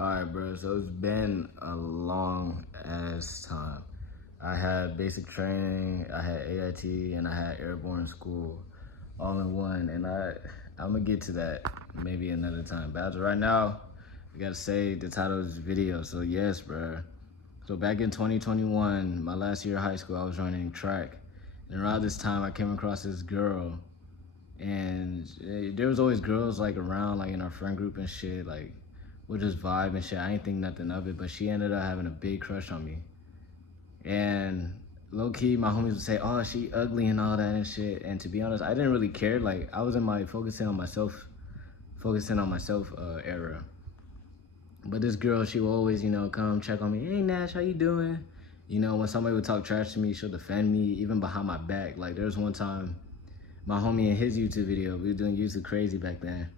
Alright, bro, so it's been a long ass time. I had basic training, I had AIT, and I had airborne school all in one. And I'm gonna get to that maybe another time. But as of right now, I gotta say the title of this video. So, yes, bro. So, back in 2021, my last year of high school, I was running track. And around this time, I came across this girl. And there was always girls like around, like in our friend group and shit. Like, we'll just vibe and shit. I ain't think nothing of it, but she ended up having a big crush on me. And low key, my homies would say, "Oh, she ugly and all that and shit." And to be honest, I didn't really care. Like, I was in my focusing on myself era. But this girl, she would always, come check on me. "Hey, Nash, how you doing?" When somebody would talk trash to me, she'll defend me, even behind my back. Like, there was one time, my homie in his YouTube video, we were doing YouTube Crazy back then.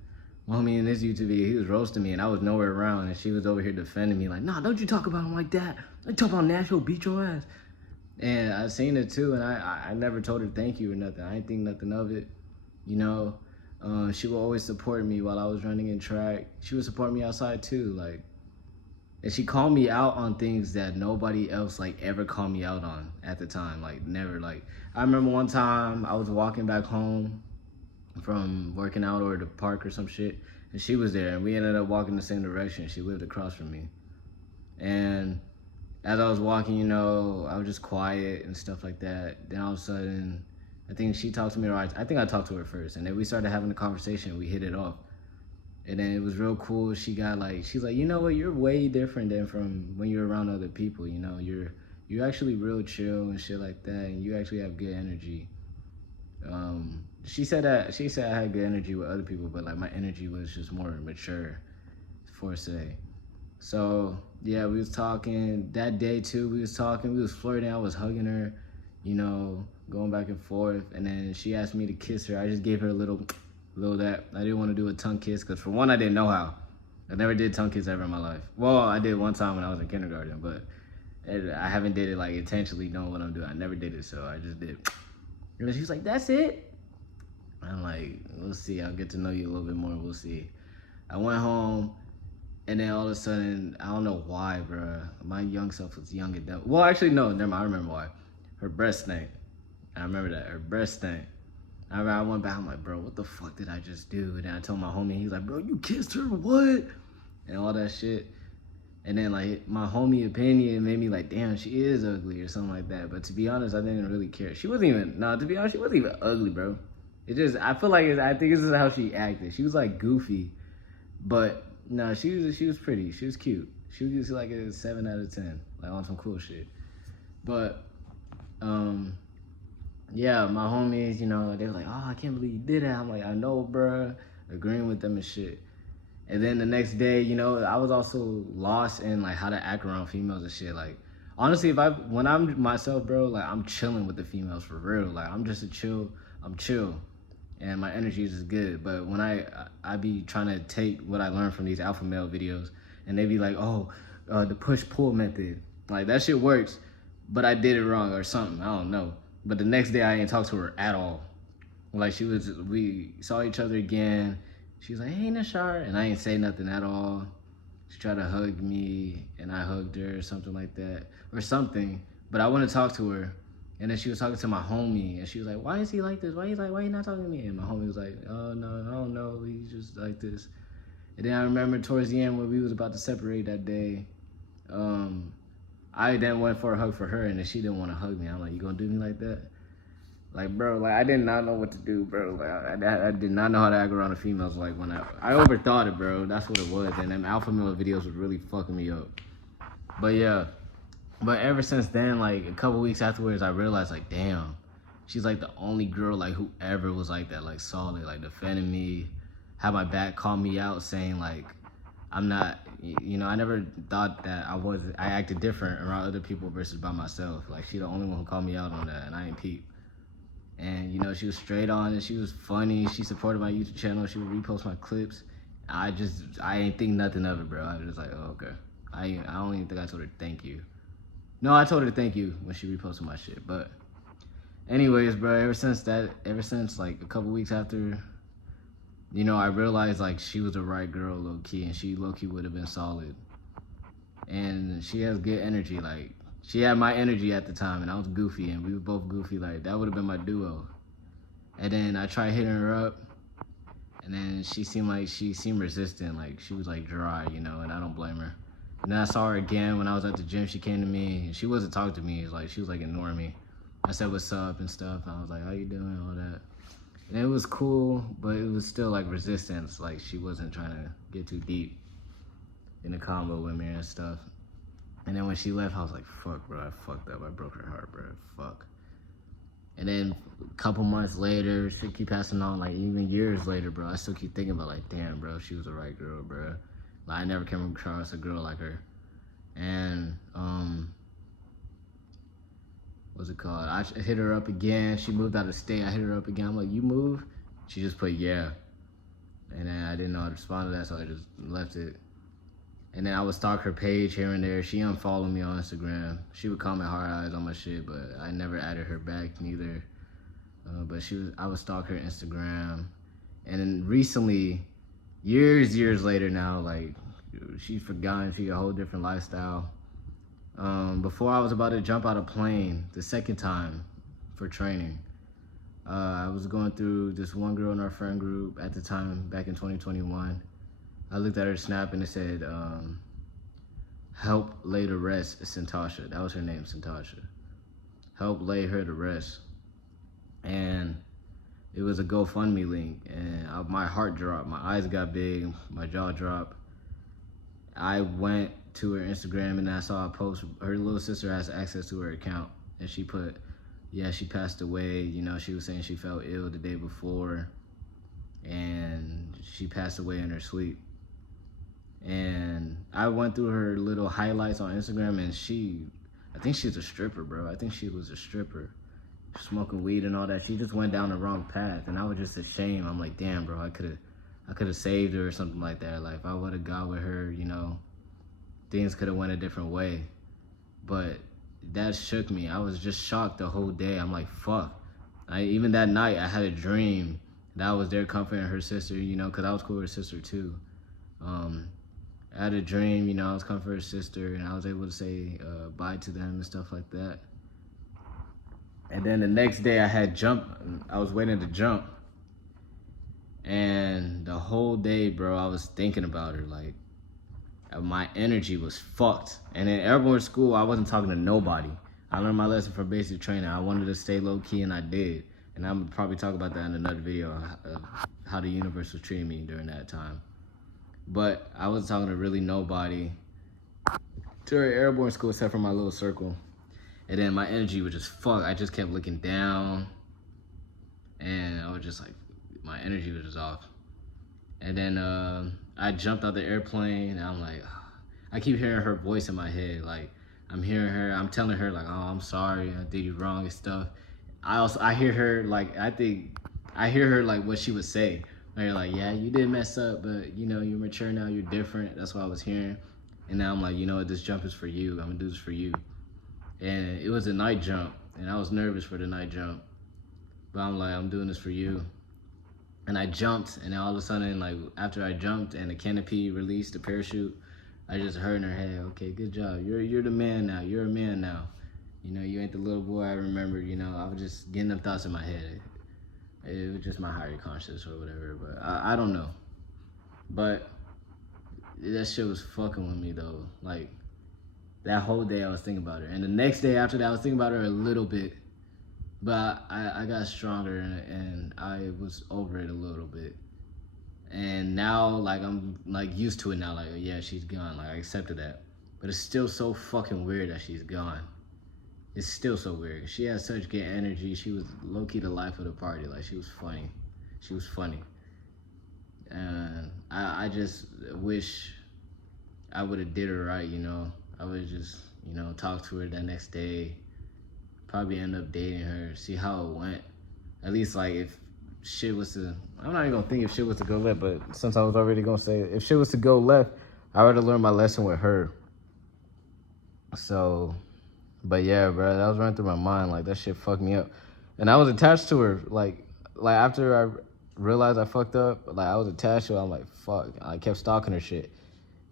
My homie in this YouTube video, he was roasting me and I was nowhere around, and she was over here defending me like, "Nah, don't you talk about him like that. Don't talk about Nashville, beat your ass." And I seen it too, and I never told her thank you or nothing. I didn't think nothing of it, She would always support me while I was running in track. She would support me outside too, and she called me out on things that nobody else ever called me out on at the time, never. I remember one time I was walking back home from working out or the park or some shit, and she was there, and we ended up walking the same direction. She lived across from me, and as I was walking, I was just quiet and stuff like that. Then all of a sudden, I think she talked to me, or I think I talked to her first, and then we started having a conversation. We hit it off, and then it was real cool. She's like, "You know what? You're way different than from when you're around other people. You're actually real chill and shit like that, and you actually have good energy." She said I had good energy with other people, but my energy was just more mature, for say. So yeah, we was talking that day too. We was talking, we was flirting. I was hugging her, going back and forth. And then she asked me to kiss her. I just gave her a little that. I didn't want to do a tongue kiss because for one, I didn't know how. I never did tongue kiss ever in my life. Well, I did one time when I was in kindergarten, but I haven't did it intentionally knowing what I'm doing. I never did it, so I just did. And she was like, "That's it?" I'm like, "We'll see. I'll get to know you a little bit more. We'll see." I went home, and then all of a sudden, I don't know why, bro. My young self was young and dumb. Well, actually, no, never mind. I remember why. Her breast stank. I remember that. Her breast stank. I went back. I'm like, "Bro, what the fuck did I just do?" And then I told my homie. He's like, "Bro, you kissed her? What?" And all that shit. And then my homie opinion made me "Damn, she is ugly" or something like that. But to be honest, I didn't really care. To be honest, she wasn't even ugly, bro. I think this is how she acted. She was goofy, but no, she was pretty. She was cute. She was a 7 out of 10, on some cool shit. But yeah, my homies, they were like, "Oh, I can't believe you did that." I'm like, "I know, bro," agreeing with them and shit. And then the next day, I was also lost in how to act around females and shit. Honestly, when I'm myself, bro, I'm chilling with the females for real. I'm chill, and my energy is just good. But when I be trying to take what I learned from these alpha male videos, and they be like, "Oh, the push pull method, that shit works," but I did it wrong or something. I don't know. But the next day I didn't talk to her at all. We saw each other again. She was like, "Hey, Nashar," and I ain't say nothing at all. She tried to hug me, and I hugged her or something like that, or something. But I wouldn't talk to her. And then she was talking to my homie, and she was like, "Why is he like this? Why you not talking to me?" And my homie was like, "Oh, no, I don't know. He's just like this." And then I remember towards the end when we was about to separate that day, I then went for a hug for her, and then she didn't want to hug me. I'm like, "You gonna do me like that?" Bro, I did not know what to do, bro. I did not know how to act around the females. When I overthought it, bro. That's what it was. And them alpha male videos was really fucking me up. But yeah. But ever since then, a couple weeks afterwards, I realized, damn, she's the only girl who ever was like that, solid, defending me, had my back, called me out, saying I'm not, I never thought that I acted different around other people versus by myself. She the only one who called me out on that, and I ain't peep. And she was straight on, and she was funny. She supported my YouTube channel. She would repost my clips. I ain't think nothing of it, bro. I was just "Oh, okay." I don't even think I told her thank you. No, I told her thank you when she reposted my shit. But anyways, bro, ever since a couple weeks after, I realized she was the right girl, low key, and she low key would have been solid. and she has good energy. Like, she had my energy at the time, and I was goofy, and we were both goofy. Like, that would have been my duo. And then I tried hitting her up, and then she seemed resistant. Like, she was like dry, you know, and I don't blame her. And then I saw her again when I was at the gym. She came to me, and she wasn't talking to me. Like, she was like ignoring me. I said what's up and stuff, and I was like, how you doing, all that. And it was cool, but it was still like resistance. Like, she wasn't trying to get too deep in the combo with me and stuff. And then when she left, I was like, fuck, bro, I fucked up. I broke her heart, bro. Fuck. And then a couple months later, shit keep passing on, like even years later, bro. I still keep thinking about, like, damn, bro, she was the right girl, bro. Like, I never came across a girl like her. And, what's it called? I hit her up again. She moved out of state. I hit her up again. I'm like, you move? She just put yeah. And then I didn't know how to respond to that, so I just left it. And then I would stalk her page here and there. She unfollowed me on Instagram. She would comment hard eyes on my shit, but I never added her back neither. But I would stalk her Instagram. And then recently, years later now, like, she's forgotten. She got a whole different lifestyle. Before I was about to jump out of plane the second time for training, I was going through this one girl in our friend group at the time, back in 2021. I looked at her snap and it said, help lay to rest Santasha. That was her name, Santasha. Help lay her to rest. And it was a GoFundMe link, and my heart dropped. My eyes got big, my jaw dropped. I went to her Instagram and I saw a post. Her little sister has access to her account, and she put, yeah, she passed away. You know, she was saying she felt ill the day before, and she passed away in her sleep. And I went through her little highlights on Instagram, and I think she's a stripper, bro. I think she was a stripper, smoking weed and all that. She just went down the wrong path, and I was just ashamed. I'm like, damn, bro, I could have saved her or something like that. Like, if I would have got with her, you know, things could have went a different way. But that shook me. I was just shocked the whole day. I'm like, fuck. Even that night, I had a dream that I was there comforting her sister, you know, because I was cool with her sister too. I had a dream, you know, I was comforting her sister, and I was able to say bye to them and stuff like that. And then the next day I was waiting to jump. And the whole day, bro, I was thinking about her. Like, my energy was fucked. And in airborne school, I wasn't talking to nobody. I learned my lesson from basic training. I wanted to stay low key, and I did. And I'm gonna probably talk about that in another video, how the universe was treating me during that time. But I wasn't talking to really nobody during airborne school except for my little circle. And then my energy was just fucked. I just kept looking down, and I was just like, my energy was just off. And then I jumped out the airplane, and I'm like, I keep hearing her voice in my head. Like, I'm hearing her, I'm telling her, like, oh, I'm sorry, I did you wrong and stuff. I hear her, like, I hear her, like, what she would say. Like, yeah, you did mess up, but, you know, you're mature now, you're different. That's what I was hearing. And now I'm like, you know what, this jump is for you. I'm gonna do this for you. And it was a night jump, and I was nervous for the night jump. But I'm like, I'm doing this for you. And I jumped, and then all of a sudden, like, after I jumped and the canopy released the parachute, I just heard in her head, okay, good job. You're the man now. You're a man now. You know, you ain't the little boy I remember. You know, I was just getting them thoughts in my head. It was just my higher conscious or whatever, but I don't know. But that shit was fucking with me, though. Like, that whole day I was thinking about her. And the next day after that, I was thinking about her a little bit. But I got stronger, and I was over it a little bit. And now, like, I'm, like, used to it now. Like, yeah, she's gone. Like, I accepted that. But it's still so fucking weird that she's gone. It's still so weird. She had such good energy. She was low-key the life of the party. Like, she was funny. She was funny. And I just wish I would have did her right, you know. I would just, you know, talk to her that next day. Probably end up dating her, see how it went. At least, like, if shit was to, I'm not even gonna think if shit was to go left, but since I was already gonna say it, if shit was to go left, I would have learned my lesson with her. So, but yeah, bro, that was running through my mind. Like, that shit fucked me up. And I was attached to her. Like after I realized I fucked up, like, I was attached to her. I'm like, fuck. I kept stalking her shit.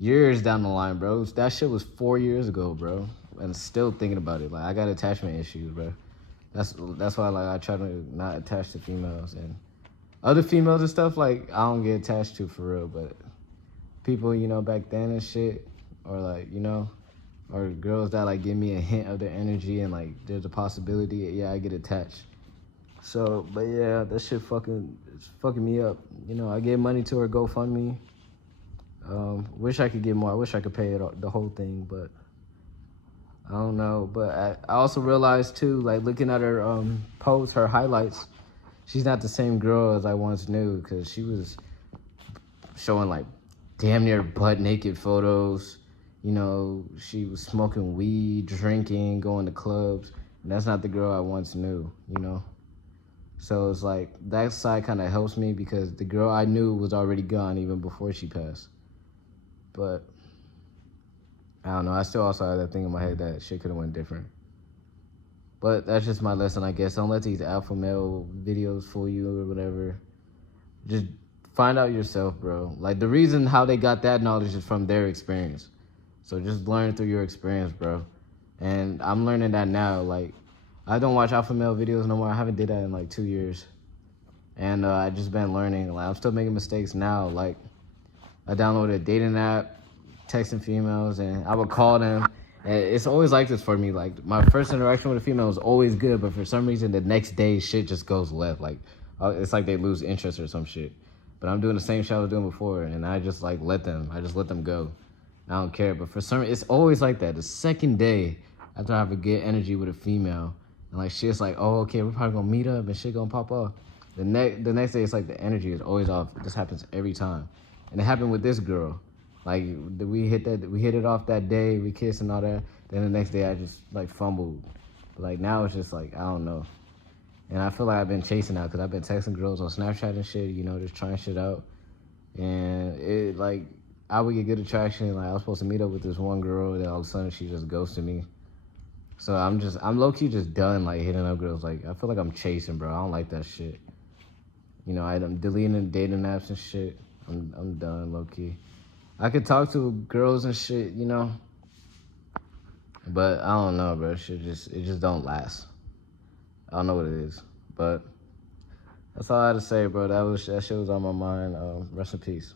years down the line, bro. That shit was 4 years ago, bro. And still thinking about it. Like, I got attachment issues, bro. That's why, like, I try to not attach to females. And other females and stuff, like, I don't get attached to for real. But people, you know, back then and shit, or like, you know, or girls that like give me a hint of their energy and like there's a possibility, yeah, I get attached. So, but yeah, that shit it's fucking me up. You know, I gave money to her GoFundMe. Wish I could get more. I wish I could pay it the whole thing, but I don't know. But I also realized too, like looking at her posts, her highlights, she's not the same girl as I once knew, because she was showing like damn near butt naked photos. You know, she was smoking weed, drinking, going to clubs. And that's not the girl I once knew, you know? So it's like, that side kind of helps me because the girl I knew was already gone even before she passed. But, I don't know, I still also have that thing in my head that shit could have went different. But that's just my lesson, I guess. Don't let these alpha male videos fool you or whatever. Just find out yourself, bro. Like, the reason how they got that knowledge is from their experience. So just learn through your experience, bro. And I'm learning that now. Like, I don't watch alpha male videos no more. I haven't did that in like 2 years. And I just been learning. Like, I'm still making mistakes now. Like, I downloaded a dating app, texting females, and I would call them. And it's always like this for me. Like, my first interaction with a female is always good, but for some reason, the next day, shit just goes left. Like, it's like they lose interest or some shit. But I'm doing the same shit I was doing before, and I just, like, I just let them go. I don't care, but for some, it's always like that. The second day after I have a good energy with a female, and like shit's like, oh, okay, we're probably gonna meet up and shit gonna pop off. The next day, it's like the energy is always off. This happens every time, and it happened with this girl. Like we hit it off that day, we kissed and all that. Then the next day, I just like fumbled. But like now, it's just like I don't know, and I feel like I've been chasing out because I've been texting girls on Snapchat and shit. You know, just trying shit out, and it like. I would get good attraction. Like I was supposed to meet up with this one girl, then all of a sudden she just ghosted me. So I'm low key just done like hitting up girls. Like I feel like I'm chasing, bro. I don't like that shit. You know, I'm deleting dating apps and shit. I'm done, low key. I could talk to girls and shit, you know, but I don't know, bro. It just don't last. I don't know what it is, but that's all I had to say, bro. That shit was on my mind. Rest in peace.